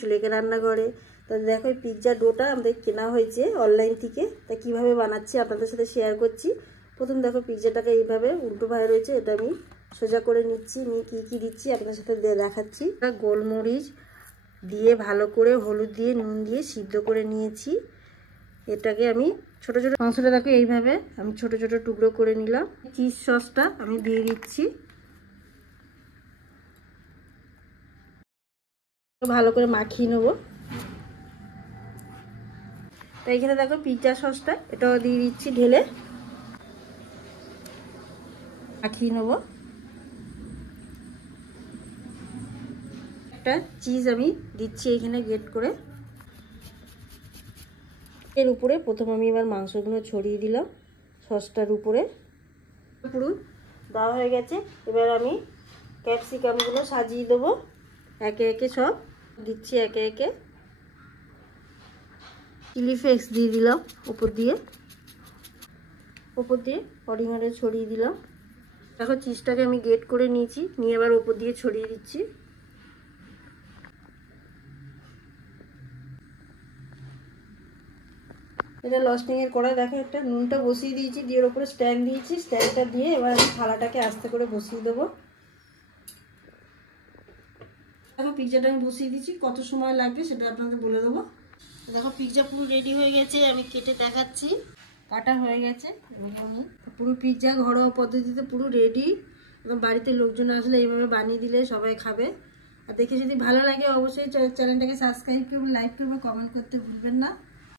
সুলেখা রান্নাঘরে। তো দেখো এই পিৎজা ডোটা আমাদের কেনা হয়েছে অনলাইন থেকে, তা কীভাবে বানাচ্ছি আপনাদের সাথে শেয়ার করছি। প্রথম দেখো পিৎজাটাকে এইভাবে উল্টোভাবে রয়েছে, এটা আমি সোজা করে নিচ্ছি, নিয়ে কী কী দিচ্ছি আপনাদের সাথে দেখাচ্ছি। গোলমরিচ দিয়ে ভালো করে হলুদ দিয়ে নুন দিয়ে সিদ্ধ করে নিয়েছি। এটাকে আমি ছোটো ছোটো মাংসটা দেখো এইভাবে আমি ছোটো ছোটো টুকরো করে নিলাম। চিজ সসটা আমি দিয়ে দিচ্ছি, ভালো করে মাখিয়ে নেবো। তো এখানে দেখো পিৎজা সসটা এটাও দিয়ে দিচ্ছি, ঢেলে মাখিয়ে নেবো। একটা চিজ আমি দিচ্ছি এখানে গ্রেট করে। এর উপরে প্রথম আমি এবার মাংসগুলো ছড়িয়ে দিলাম সসটার উপরে। পুরো দেওয়া হয়ে গেছে, এবার আমি ক্যাপসিকামগুলো সাজিয়ে দেবো একে একে, সব দিচ্ছি একে একে। চিলি ফ্লেক্স দিয়ে দিলাম উপর দিয়ে অরিগানো ছড়িয়ে দিলাম। দেখো চিজটাকে আমি গ্রেট করে নিয়েছি, নিয়ে এবার উপর দিয়ে ছড়িয়ে দিচ্ছি। এটা লস্টিংয়ের কড়াই দেখো একটা নুনটা বসিয়ে দিয়েছি, দিয়ে ওর উপরে স্ট্যান্ড দিয়েছি। স্ট্যান্ডটা দিয়ে এবার আমি থালাটাকে আস্তে করে বসিয়ে দেবো। দেখো পিৎজাটা আমি বসিয়ে দিচ্ছি, কত সময় লাগবে সেটা আপনাদের বলে দেবো। দেখো পিৎজা পুরো রেডি হয়ে গেছে, আমি কেটে দেখাচ্ছি। কাটা হয়ে গেছে আমি পুরো পিৎজা ঘরোয়া পদ্ধতিতে পুরো রেডি। এবং বাড়িতে লোকজন আসলে এইভাবে বানিয়ে দিলে সবাই খাবে। আর দেখে যদি ভালো লাগে অবশ্যই চ্যানেলটাকে সাবস্ক্রাইব করবেন, লাইক করবেন, কমেন্ট করতে ভুলবেন না।